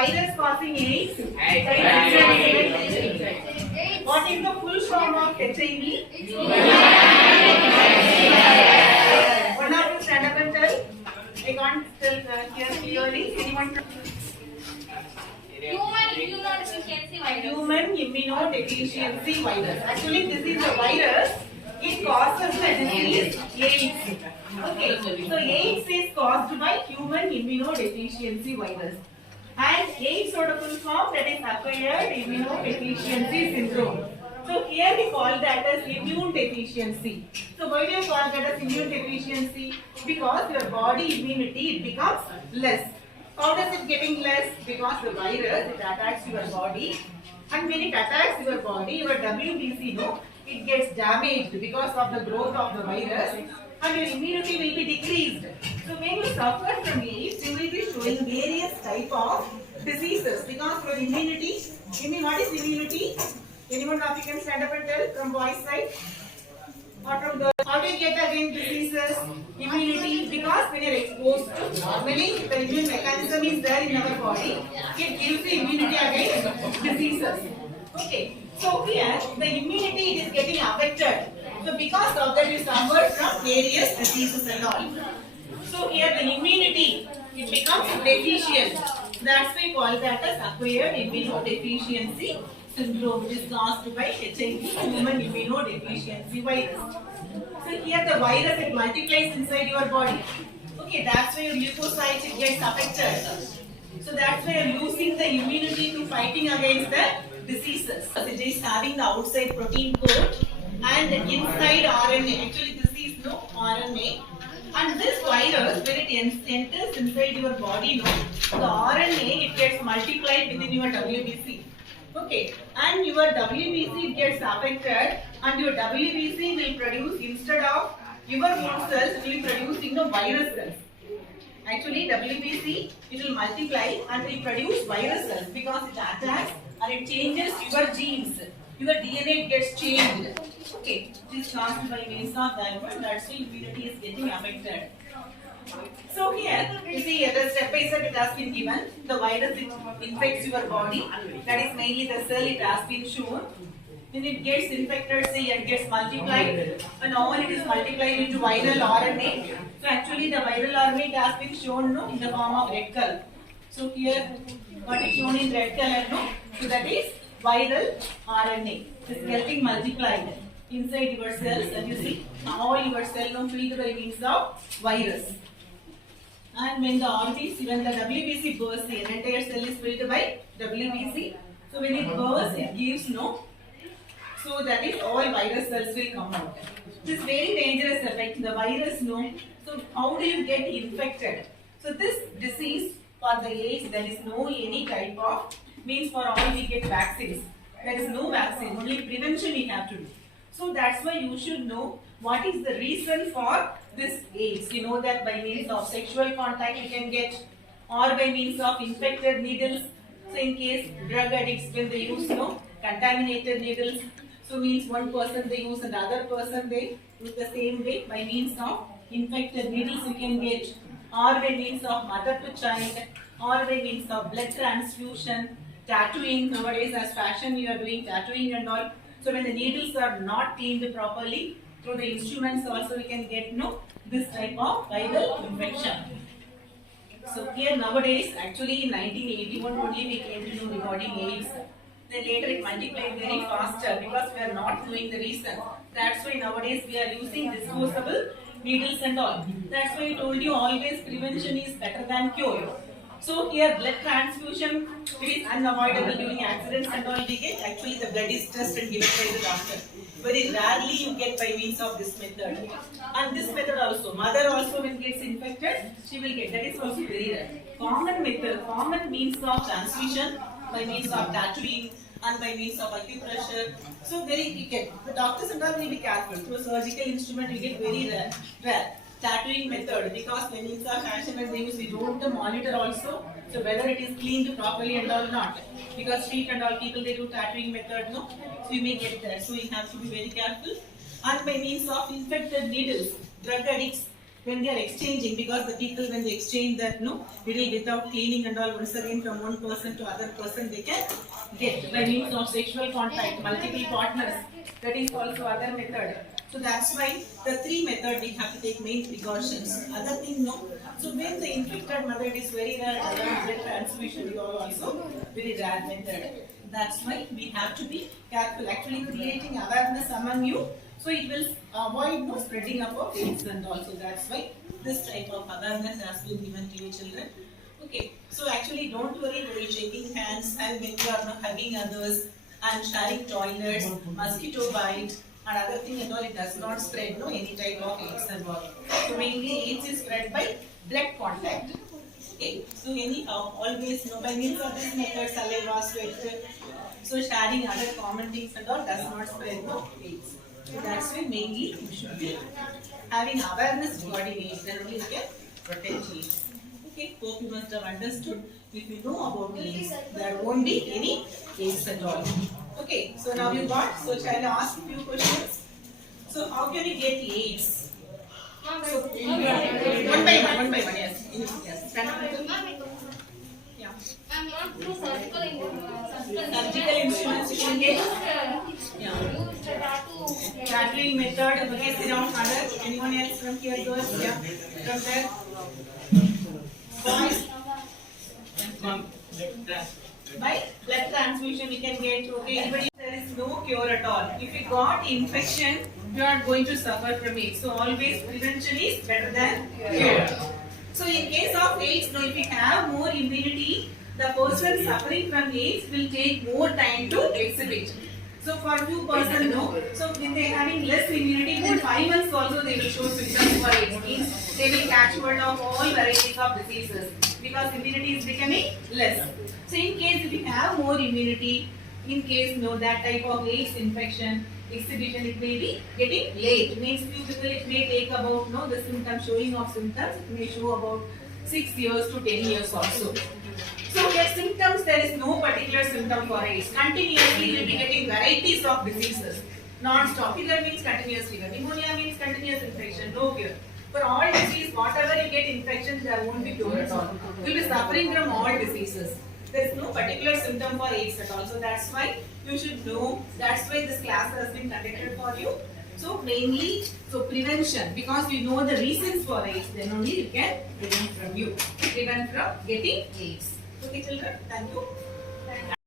virus causing AIDS? What is the full form of HIV? One of you stand up and tell. I can't tell here clearly. Anyone? Human immunodeficiency virus. Actually, this is a virus. It causes the disease AIDS. Okay, so AIDS is caused by human immunodeficiency virus. And AIDS sort of full form, that is acquired immunodeficiency syndrome. So here we call that as immune deficiency. So why do you call that as immune deficiency? Because your body immunity it becomes less. How does it getting less? Because the virus it attacks your body, and when it attacks your body, your WBC it gets damaged because of the growth of the virus, and your immunity will be decreased. So when you suffer from AIDS, you will be showing various type of diseases because your immunity. What is immunity? Anyone of you can stand up and tell from boys side or from girls? How do you get against diseases? Immunity, because when you are exposed to, normally the immune mechanism is there in our body. It gives the immunity against diseases. Okay, so here the immunity is getting affected. So because of that you suffer from various diseases and all. So here the immunity it becomes deficient. That's why we call that as acquired immunodeficiency syndrome, which is caused by HIV, human immunodeficiency virus. So here the virus it multiplies inside your body. Okay, that's why your leukocytes it gets affected. So that's why you're losing the immunity to fighting against the diseases. It is having the outside protein coat and inside RNA. Actually, this is no RNA. And this virus, when it enters inside your body, the RNA it gets multiplied within your WBC. Okay, and your WBC gets affected, and your WBC will produce instead of your own cells, it will produce virus cells. Actually, WBC it will multiply and will produce virus cells because it attacks and it changes your genes. Your DNA gets changed. Okay, this is caused by means of that one. That's why immunity is getting affected. So here, you see the step by step it has been given. The virus it infects your body. That is mainly the cell it has been shown. When it gets infected, say it gets multiplied. And now it is multiplied into viral RNA. So actually the viral RNA has been shown in the form of red color. So here, what is shown in red color? So that is viral RNA. It is getting multiplied inside your cells, and you see all your cells filled by means of virus. And when the RBC, when the WBC bursts, the entire cell is filled by WBC. So when it bursts, it gives so that is all virus cells will come out. This is very dangerous effect. The virus So how do you get infected? So this disease for the AIDS, there is no any type of means for all we get vaccines. There is no vaccine. Only prevention we have to do. So that's why you should know what is the reason for this AIDS. You know that by means of sexual contact you can get, or by means of infected needles. So in case drug addicts when they use contaminated needles, so means one person they use and the other person they use the same way. By means of infected needles you can get, or by means of mother to child, or by means of blood transfusion, tattooing. Nowadays as fashion you are doing tattooing and all. So when the needles are not cleaned properly, through the instruments also we can get this type of viral infection. So here nowadays, actually in 1981 only we came to know regarding AIDS. Then later it multiplied very faster because we are not knowing the reason. That's why nowadays we are using disposable needles and all. That's why I told you always prevention is better than cure. So here blood transfusion it is unavoidable during accidents and all we get. Actually the blood is tested and given by the doctor. Very rarely you get by means of this method. And this method also, mother also when gets infected, she will get. That is also very rare. Common method, common means of transmission by means of tattooing and by means of acupressure. So very you get. The doctors and all will be careful. Through a surgical instrument you get very rare. Tattooing method because when it's a fashion and things we don't monitor also. So whether it is cleaned properly and all not. Because street and all people they do tattooing method So you may get that. So you have to be very careful. And by means of infected needles, drug addicts when they are exchanging, because the people when they exchange that little without cleaning and all, once again from one person to other person they can get by means of sexual contact, multiple partners. That is also other method. So that's why the three method we have to take main precautions. Other thing So when the infected mother it is very rare, blood transfusion is also very rare method. That's why we have to be careful. Actually creating awareness among you, so it will avoid spreading of AIDS and also. That's why this type of awareness has been given to you children. Okay, so actually don't worry when you're shaking hands and when you are not hugging others and sharing toilets, mosquito bite and other thing and all, it does not spread any type of AIDS and all. So mainly AIDS is spread by blood contact. Okay, so anyhow, always by means of this method, saliva, sweat, so sharing other common things and all does not spread AIDS. So that's why mainly you should be having awareness regarding AIDS, then only you can protect AIDS. Okay, hope you must have understood. If you know about AIDS, there won't be any AIDS at all. Okay, so now you got, so shall I ask a few questions? So how can you get AIDS? So, one by one, yes. Yes. Stand up. Yeah. Surgical instruments you can get. Yeah. Tattooing method. Okay, sit down. Other. Anyone else from here? Girls? Yeah. From there. Boys. By blood transfusion we can get. Okay. Anybody? There is no cure at all. If you got infection, you are going to suffer from it. So always prevention is better than cure. So in case of AIDS, if you have more immunity, the person suffering from AIDS will take more time to exhibit. So for few person, so when they are having less immunity, then 5 months also they will show symptoms for AIDS. Means they will catch hold of all varieties of diseases because immunity is becoming less. So in case if you have more immunity, in case that type of AIDS infection exhibition, it may be getting late. Means few people it may take about the symptoms, showing of symptoms, it may show about 6 years to 10 years also. So get symptoms, there is no particular symptom for AIDS. Continuously you will be getting varieties of diseases. Non-stop. Fever means continuous fever. Pneumonia means continuous infection, no cure. For all disease, whatever you get infection, there won't be cure at all. You will be suffering from all diseases. There is no particular symptom for AIDS at all. So that's why you should know. That's why this class has been conducted for you. So mainly, prevention, because you know the reasons for AIDS, then only you can prevent from getting AIDS. Okay children, thank you.